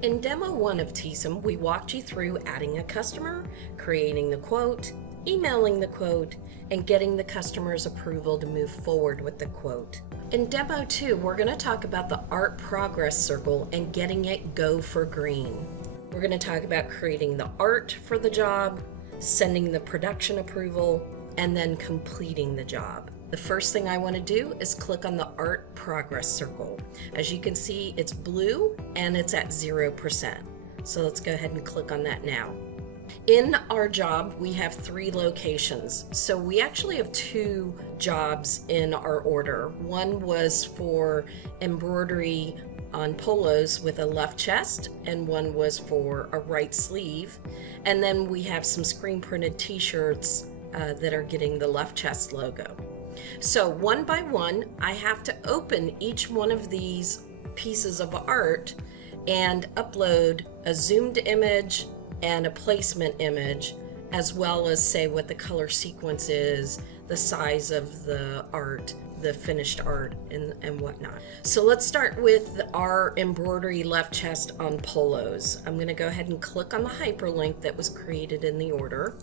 In Demo 1 of Teesom, we walked you through adding a customer, creating the quote, emailing the quote, and getting the customer's approval to move forward with the quote. In Demo 2, we're going to talk about the art progress circle and getting it go for green. We're going to talk about creating the art for the job, sending the production approval, and then completing the job. The first thing I want to do is click on the art progress circle. As you can see, it's blue and it's at 0%. So let's go ahead and click on that now. In our job, we have 3 locations. So we actually have 2 jobs in our order. One was for embroidery on polos with a left chest, and one was for a right sleeve. And then we have some screen printed t-shirts that are getting the left chest logo. So one by one, I have to open each one of these pieces of art and upload a zoomed image and a placement image, as well as say what the color sequence is, the size of the art, the finished art, and whatnot. So let's start with our embroidery left chest on polos. I'm going to go ahead and click on the hyperlink that was created in the order.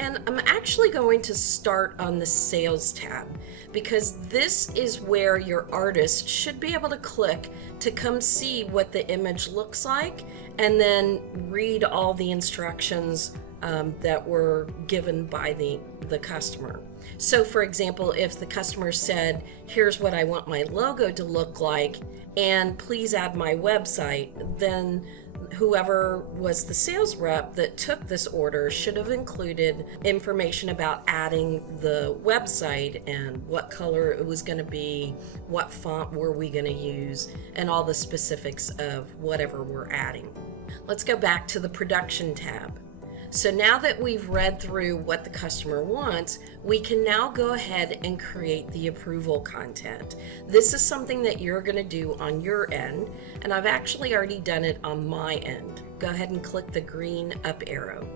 And I'm actually going to start on the sales tab, because this is where your artist should be able to click to come see what the image looks like and then read all the instructions that were given by the customer. So for example, if the customer said, here's what I want my logo to look like, and please add my website, then whoever was the sales rep that took this order should have included information about adding the website and what color it was going to be, what font were we going to use, and all the specifics of whatever we're adding. Let's go back to the production tab. So now that we've read through what the customer wants, we can now go ahead and create the approval content. This is something that you're going to do on your end, and I've actually already done it on my end. Go ahead and click the green up arrow.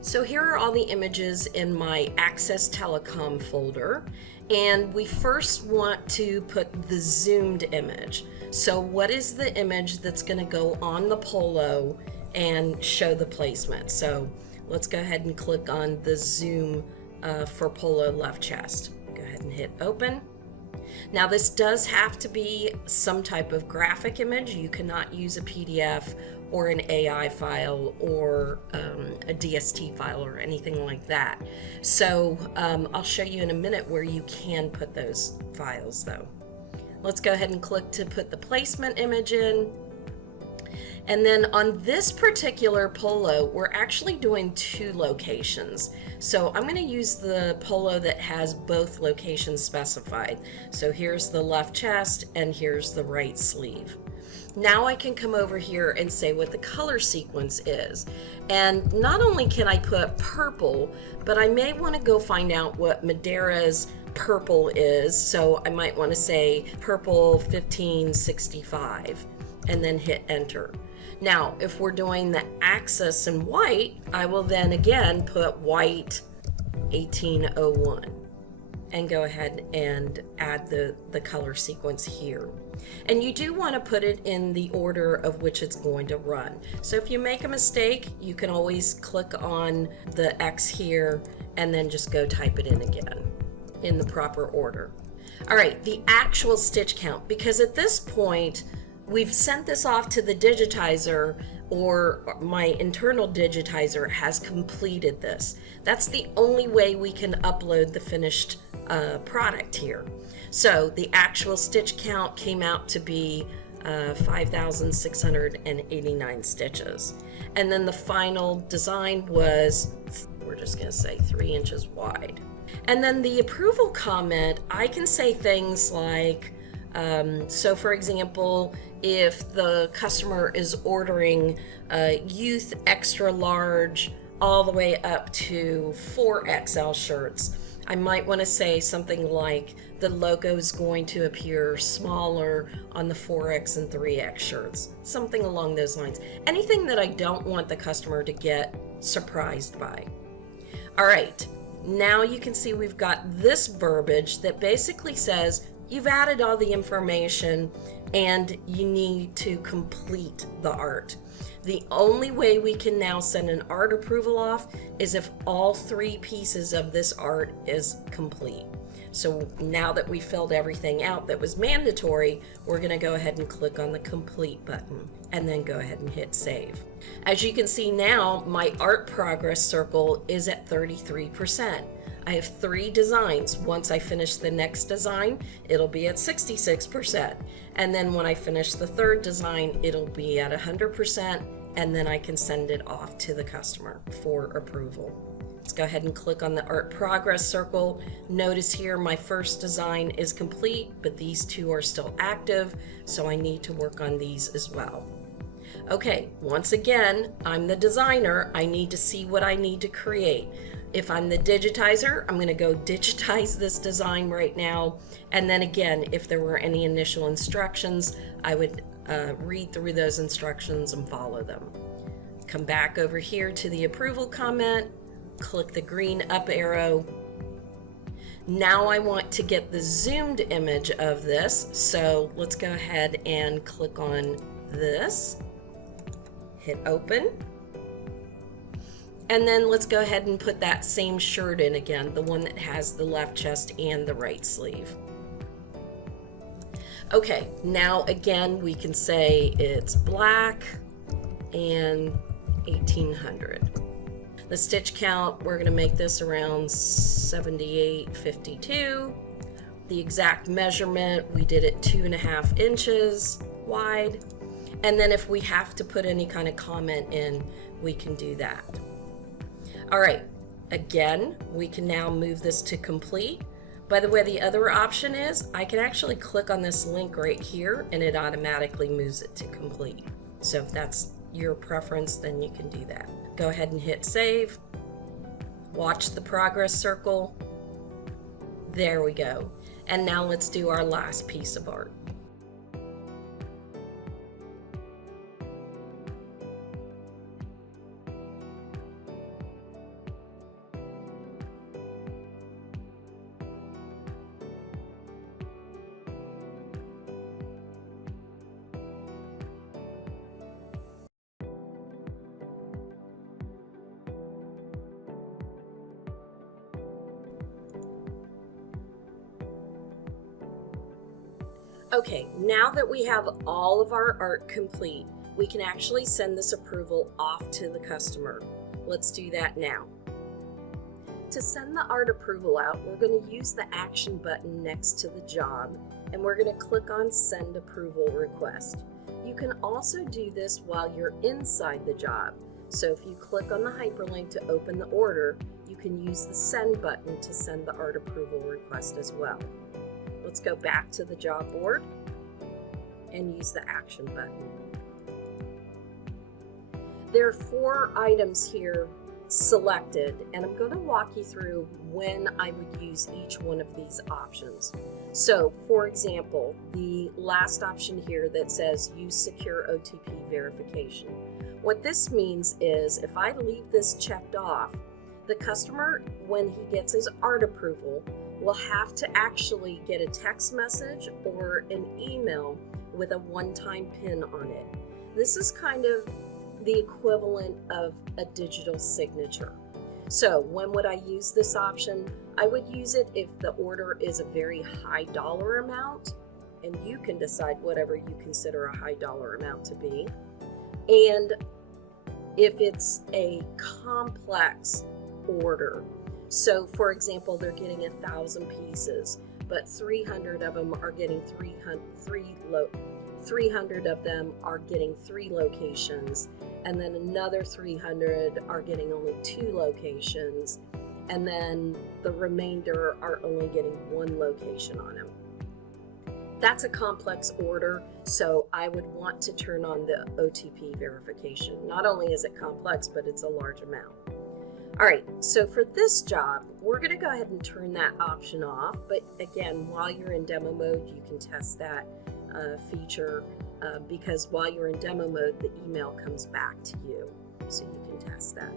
So here are all the images in my Access Telecom folder, and we first want to put the zoomed image. So what is the image that's going to go on the polo and show the placement? So let's go ahead and click on the zoom for polo left chest. Go ahead and hit open. Now this does have to be some type of graphic image. You cannot use a PDF or an AI file or a DST file or anything like that. So I'll show you in a minute where you can put those files though. Let's go ahead and click to put the placement image in. And then on this particular polo, we're actually doing 2 locations. So I'm going to use the polo that has both locations specified. So here's the left chest and here's the right sleeve. Now I can come over here and say what the color sequence is. And not only can I put purple, but I may want to go find out what Madera's purple is. So I might want to say purple 1565 and then hit enter. Now, if we're doing the axis in white, I will then again put white 1801 and go ahead and add the color sequence here. And you do want to put it in the order of which it's going to run. So if you make a mistake, you can always click on the X here and then just go type it in again in the proper order. All right, the actual stitch count, because at this point, we've sent this off to the digitizer, or my internal digitizer has completed this. That's the only way we can upload the finished product here. So the actual stitch count came out to be 5,689 stitches. And then the final design was, we're just going to say 3 inches wide. And then the approval comment, I can say things like, so for example, if the customer is ordering youth extra large all the way up to 4XL shirts, I might want to say something like the logo is going to appear smaller on the 4X and 3X shirts, something along those lines. Anything that I don't want the customer to get surprised by. All right, now you can see we've got this verbiage that basically says You've added all the information and you need to complete the art. The only way we can now send an art approval off is if all 3 pieces of this art is complete. So now that we filled everything out that was mandatory, we're going to go ahead and click on the complete button and then go ahead and hit save. As you can see now, my art progress circle is at 33%. I have 3 designs. Once I finish the next design, it'll be at 66%. And then when I finish the 3rd design, it'll be at 100%, and then I can send it off to the customer for approval. Let's go ahead and click on the art progress circle. Notice here my first design is complete, but these 2 are still active, so I need to work on these as well. Okay, once again, I'm the designer. I need to see what I need to create. If I'm the digitizer, I'm going to go digitize this design right now. And then again, if there were any initial instructions, I would read through those instructions and follow them. Come back over here to the approval comment, click the green up arrow. Now I want to get the zoomed image of this, so let's go ahead and click on this, hit open. And then let's go ahead and put that same shirt in again, the one that has the left chest and the right sleeve. Okay, now again we can say it's black and 1800. The stitch count, we're going to make this around 78.52. The exact measurement, we did it 2.5 inches wide. And then if we have to put any kind of comment in, we can do that. All right, again, we can now move this to complete. By the way, the other option is I can actually click on this link right here and it automatically moves it to complete. So if that's your preference, then you can do that. Go ahead and hit save. Watch the progress circle. There we go. And now let's do our last piece of art. Okay, now that we have all of our art complete, we can actually send this approval off to the customer. Let's do that now. To send the art approval out, we're going to use the action button next to the job, and we're going to click on Send Approval Request. You can also do this while you're inside the job. So if you click on the hyperlink to open the order, you can use the Send button to send the art approval request as well. Let's go back to the job board and use the action button. There are 4 items here selected, and I'm going to walk you through when I would use each one of these options. So, for example, the last option here that says use secure OTP verification. What this means is if I leave this checked off, the customer, when he gets his art approval, will have to actually get a text message or an email with a one-time PIN on it. This is kind of the equivalent of a digital signature. So when would I use this option? I would use it if the order is a very high dollar amount, and you can decide whatever you consider a high dollar amount to be. And if it's a complex order, so for example, they're getting 1,000 pieces, but 300 of them are getting 300 of them are getting 3 locations, and then another 300 are getting only 2 locations, and then the remainder are only getting 1 location on them. That's a complex order, so I would want to turn on the OTP verification. Not only is it complex, but it's a large amount. All right, so for this job, we're going to go ahead and turn that option off. But again, while you're in demo mode, you can test that feature because while you're in demo mode, the email comes back to you, so you can test that.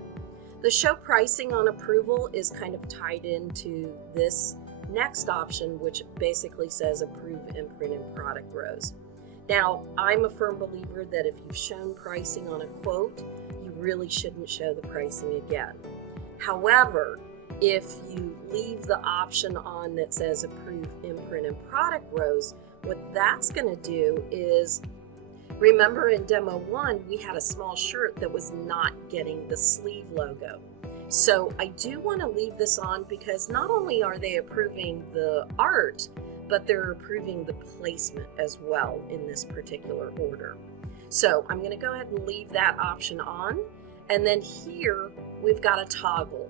The show pricing on approval is kind of tied into this next option, which basically says approve imprint and product rows. Now, I'm a firm believer that if you've shown pricing on a quote, you really shouldn't show the pricing again. However, if you leave the option on that says approve imprint and product rows, what that's going to do is, remember in demo 1, we had a small shirt that was not getting the sleeve logo. So I do want to leave this on because not only are they approving the art, but they're approving the placement as well in this particular order. So I'm going to go ahead and leave that option on. And then here we've got a toggle.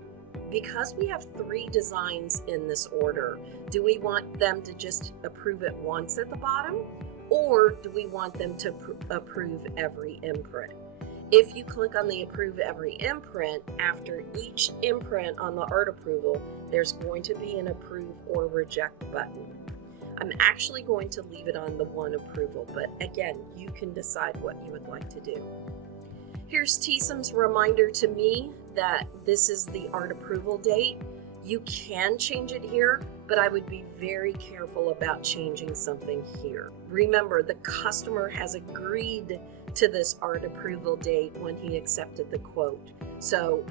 Because we have 3 designs in this order, do we want them to just approve it once at the bottom? Or do we want them to approve every imprint? If you click on the approve every imprint, after each imprint on the art approval, there's going to be an approve or reject button. I'm actually going to leave it on the 1 approval, but again, you can decide what you would like to do. Here's Teesom's reminder to me that this is the art approval date. You can change it here, but I would be very careful about changing something here. Remember, the customer has agreed to this art approval date when he accepted the quote. So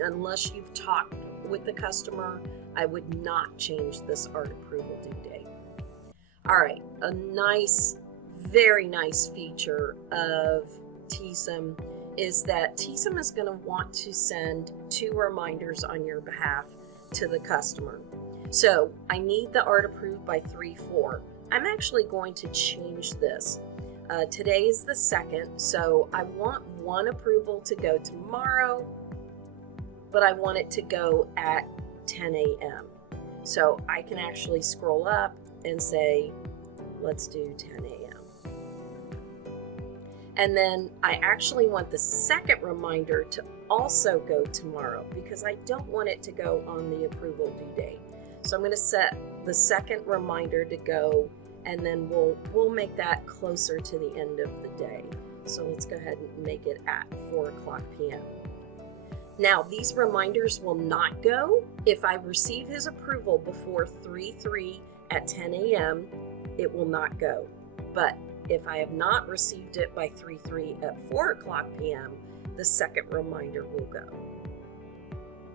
unless you've talked with the customer, I would not change this art approval due date. All right, a nice, very nice feature of Teesom is that Teesom is going to want to send 2 reminders on your behalf to the customer. So I need the art approved by 3/4. I'm actually going to change this. Today is the 2nd, so I want 1 approval to go tomorrow, but I want it to go at 10 a.m. So I can actually scroll up and say, let's do 10 a.m. And then I actually want the 2nd reminder to also go tomorrow because I don't want it to go on the approval due date. So I'm going to set the 2nd reminder to go, and then we'll make that closer to the end of the day. So let's go ahead and make it at 4:00 p.m. Now, these reminders will not go if I receive his approval before 3/3 at 10 a.m. It will not go. But if I have not received it by 3/3 at 4:00 p.m., the 2nd reminder will go.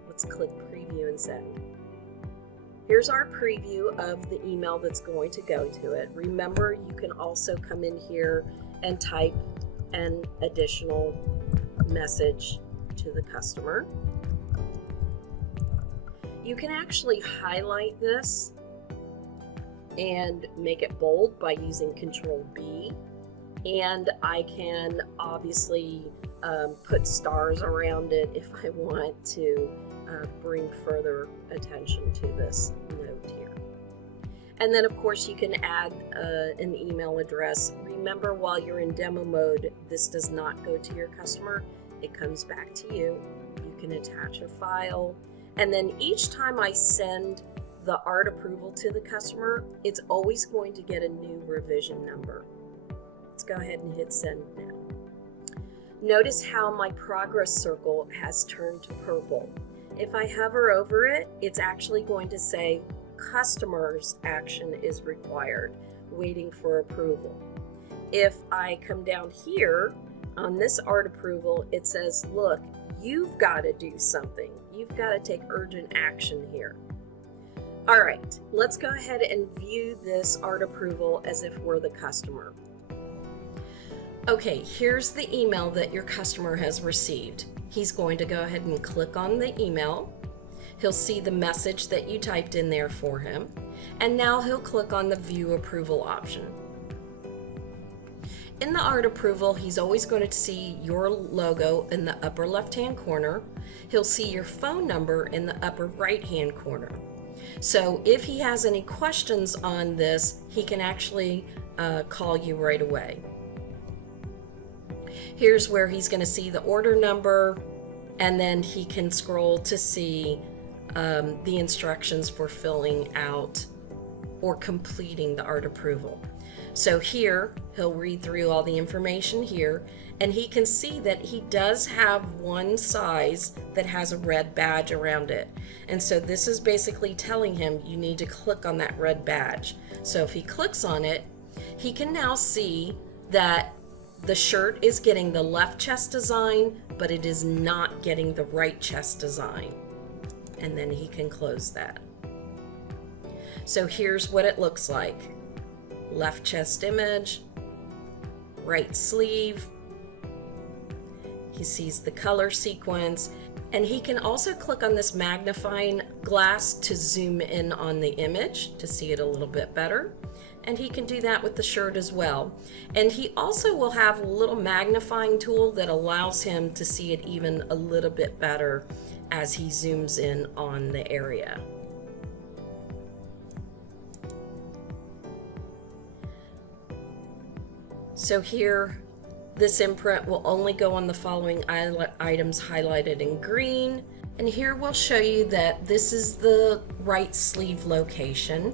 Let's click preview and send. Here's our preview of the email that's going to go to it. Remember, you can also come in here and type an additional message to the customer. You can actually highlight this and make it bold by using Control B, and I can obviously put stars around it if I want to bring further attention to this note here. And then of course you can add an email address. Remember, while you're in demo mode, this does not go to your customer. It comes back to you. You can attach a file, and then each time I send the art approval to the customer, it's always going to get a new revision number. Let's go ahead and hit send now. Notice how my progress circle has turned to purple. If I hover over it, it's actually going to say customer's action is required, waiting for approval. If I come down here on this art approval, it says, look, you've got to do something. You've got to take urgent action here. All right, let's go ahead and view this art approval as if we're the customer. Okay, here's the email that your customer has received. He's going to go ahead and click on the email. He'll see the message that you typed in there for him, and now he'll click on the view approval option. In the art approval, he's always going to see your logo in the upper left-hand corner. He'll see your phone number in the upper right-hand corner. So if he has any questions on this, he can actually call you right away. Here's where he's going to see the order number, and then he can scroll to see the instructions for filling out or completing the art approval. So here, he'll read through all the information here, and he can see that he does have one size that has a red badge around it. And so this is basically telling him you need to click on that red badge. So if he clicks on it, he can now see that the shirt is getting the left chest design, but it is not getting the right chest design. And then he can close that. So here's what it looks like. Left chest image, right sleeve. He sees the color sequence, and he can also click on this magnifying glass to zoom in on the image to see it a little bit better. And he can do that with the shirt as well. And he also will have a little magnifying tool that allows him to see it even a little bit better as he zooms in on the area. So here, this imprint will only go on the following items highlighted in green. And here we'll show you that this is the right sleeve location,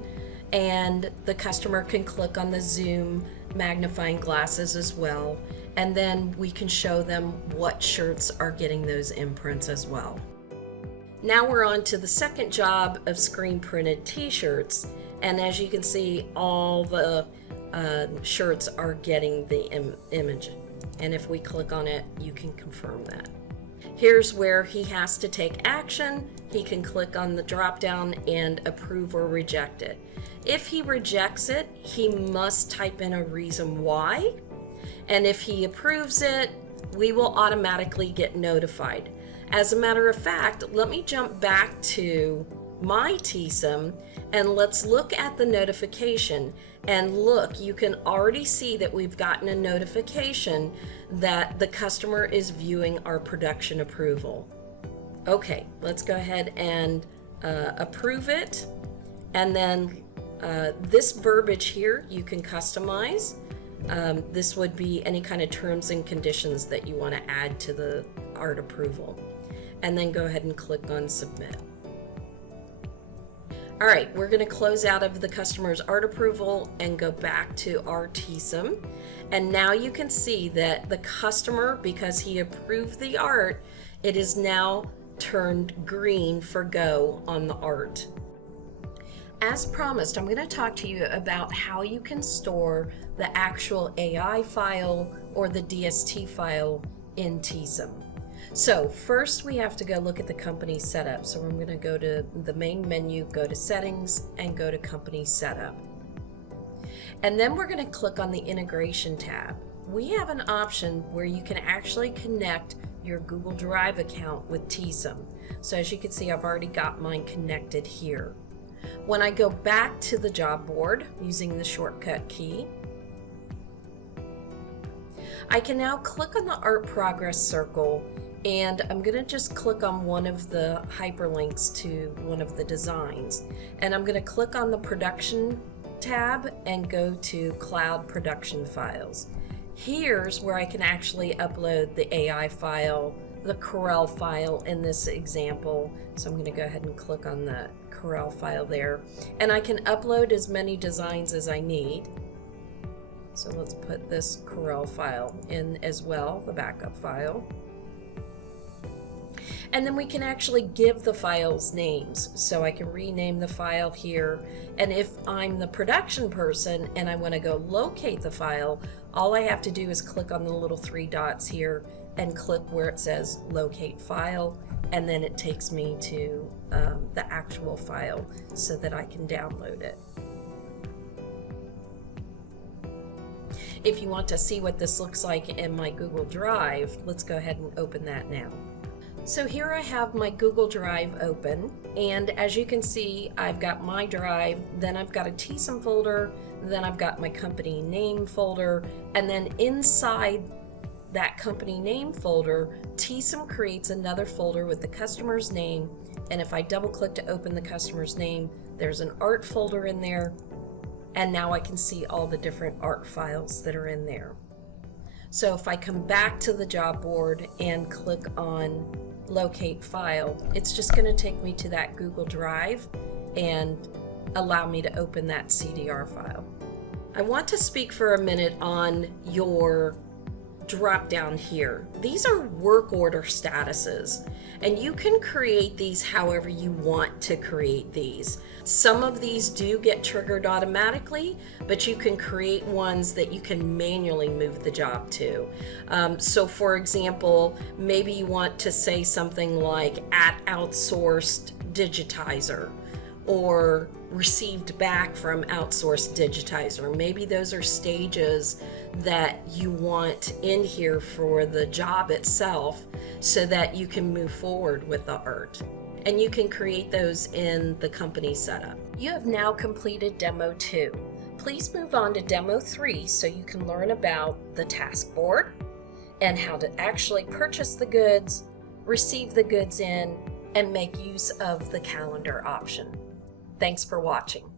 and the customer can click on the zoom magnifying glasses as well. And then we can show them what shirts are getting those imprints as well. Now we're on to the second job of screen printed t-shirts. And as you can see, all the shirts are getting the image, and if we click on it, you can confirm that. Here's where he has to take action. He can click on the drop down and approve or reject it. If he rejects it, he must type in a reason why, and if he approves it, we will automatically get notified. As a matter of fact, let me jump back to my Teesom and let's look at the notification. And look, you can already see that we've gotten a notification that the customer is viewing our production approval. Okay, let's go ahead and approve it. And then this verbiage here you can customize. This would be any kind of terms and conditions that you want to add to the art approval. And then go ahead and click on submit. All right, we're going to close out of the customer's art approval and go back to our Teesom. And now you can see that the customer, because he approved the art, it is now turned green for go on the art. As promised, I'm going to talk to you about how you can store the actual AI file or the DST file in Teesom. So first we have to go look at the company setup. So I'm going to go to the main menu, go to settings, and go to company setup. And then we're going to click on the integration tab. We have an option where you can actually connect your Google Drive account with Teesom. So as you can see, I've already got mine connected here. When I go back to the job board using the shortcut key, I can now click on the art progress circle, and I'm going to just click on one of the hyperlinks to one of the designs. And I'm going to click on the production tab and go to cloud production files. Here's where I can actually upload the AI file, the Corel file in this example. So I'm going to go ahead and click on the Corel file there. And I can upload as many designs as I need. So let's put this Corel file in as well, the backup file. And then we can actually give the files names. So I can rename the file here. And if I'm the production person and I want to go locate the file, all I have to do is click on the little three dots here and click where it says locate file. And then it takes me to the actual file so that I can download it. If you want to see what this looks like in my Google Drive, let's go ahead and open that now. So here I have my Google Drive open, and as you can see, I've got my drive, then I've got a Teesom folder, then I've got my company name folder, and then inside that company name folder, Teesom creates another folder with the customer's name, and if I double click to open the customer's name, there's an art folder in there, and now I can see all the different art files that are in there. So if I come back to the job board and click on locate file, it's just going to take me to that Google Drive, and allow me to open that CDR file. I want to speak for a minute on your drop down here. These are work order statuses, and you can create these however you want to create these. Some of these do get triggered automatically, but you can create ones that you can manually move the job to. So for example, maybe you want to say something like at outsourced digitizer, or received back from outsourced digitizer. Maybe those are stages that you want in here for the job itself so that you can move forward with the art. And you can create those in the company setup. You have now completed Demo 2. Please move on to Demo 3 so you can learn about the task board and how to actually purchase the goods, receive the goods in, and make use of the calendar option. Thanks for watching.